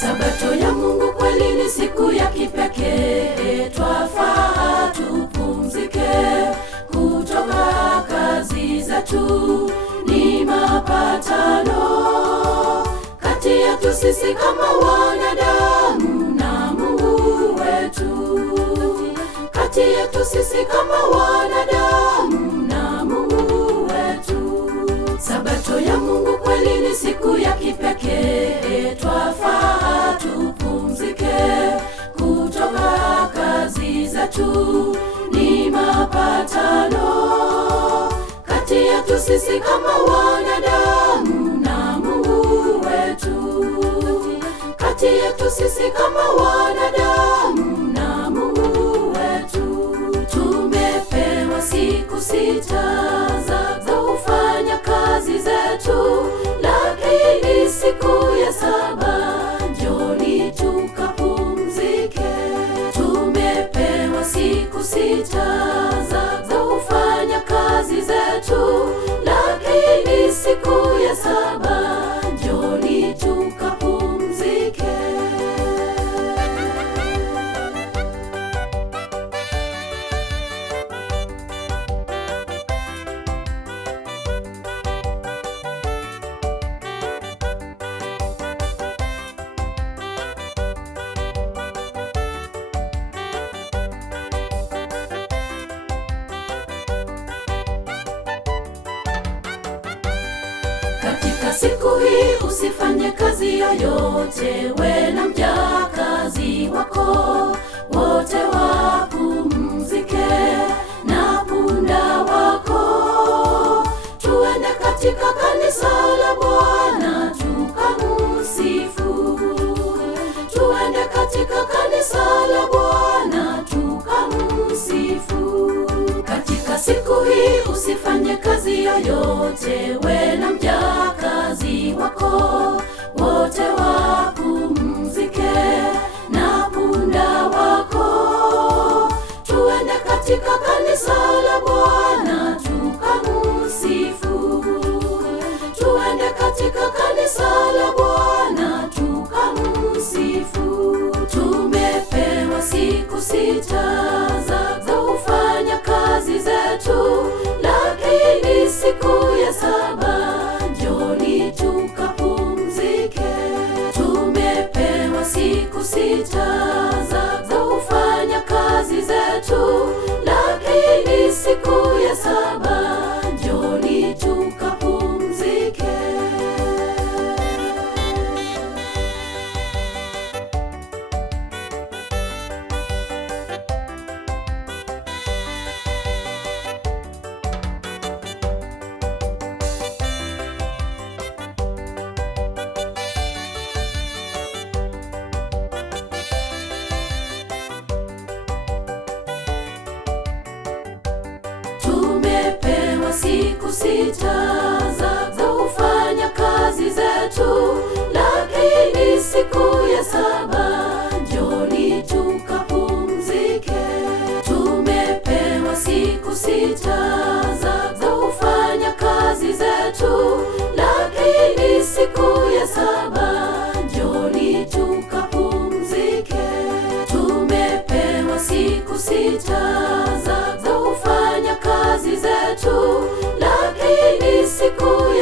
Sabato ya Mungu kweli ni siku ya kipekee, twafaa tupumzike kutoka kazi zetu. Ni mapatano kati yetu sisi kama wanadamu na Mungu wetu, kati yetu sisi kama wanadamu na Mungu wetu. Sabato ya Mungu kweli ni siku ya kipekee, twafaa tupumzike kutoka kazi zetu. Ni mapatano kati yetu sisi kama wanadamu na Mungu wetu, kati yetu sisi kama wanadamu na Mungu wetu. Tumepewa siku 6 za kufanya kazi zetu, lakini siku ya 7 njoni tukapumzike. Tumepewa siku 6 za kufanya kazi zetu, lakini siku ya 7 njoni tukapumzike. Katika siku hii usifanye kazi yoyote, we na mjakazi wako wote wapumzike na punda wako. Tuende katika kanisa la Bwana tukamsifu, tuende katika kanisa la Bwana tukamsifu. Katika siku hii usifanye kazi yoyote, we na mjakazi wako wote wapumzike na punda wako. Tuende katika kanisa la Bwana tukamsifu, tuende katika kanisa la Bwana tukamsifu. Tumepewa siku 6 za kufanya kazi zetu, lakini siku ya 7 njoni tukapumzike. Tumepewa siku 6 za kufanya kazi zetu, lakini siku ya 7 njoni tukapumzike. Tumepewa siku 6 za kufanya kazi zetu, lakini siku ya 7 njoni tukapumzike. Tumepewa siku 6 za kufanya kazi zetu, lakini siku ya 7 njoni tukapumzike. Tumepewa siku 6 za kufanya kazi zetu, lakini siku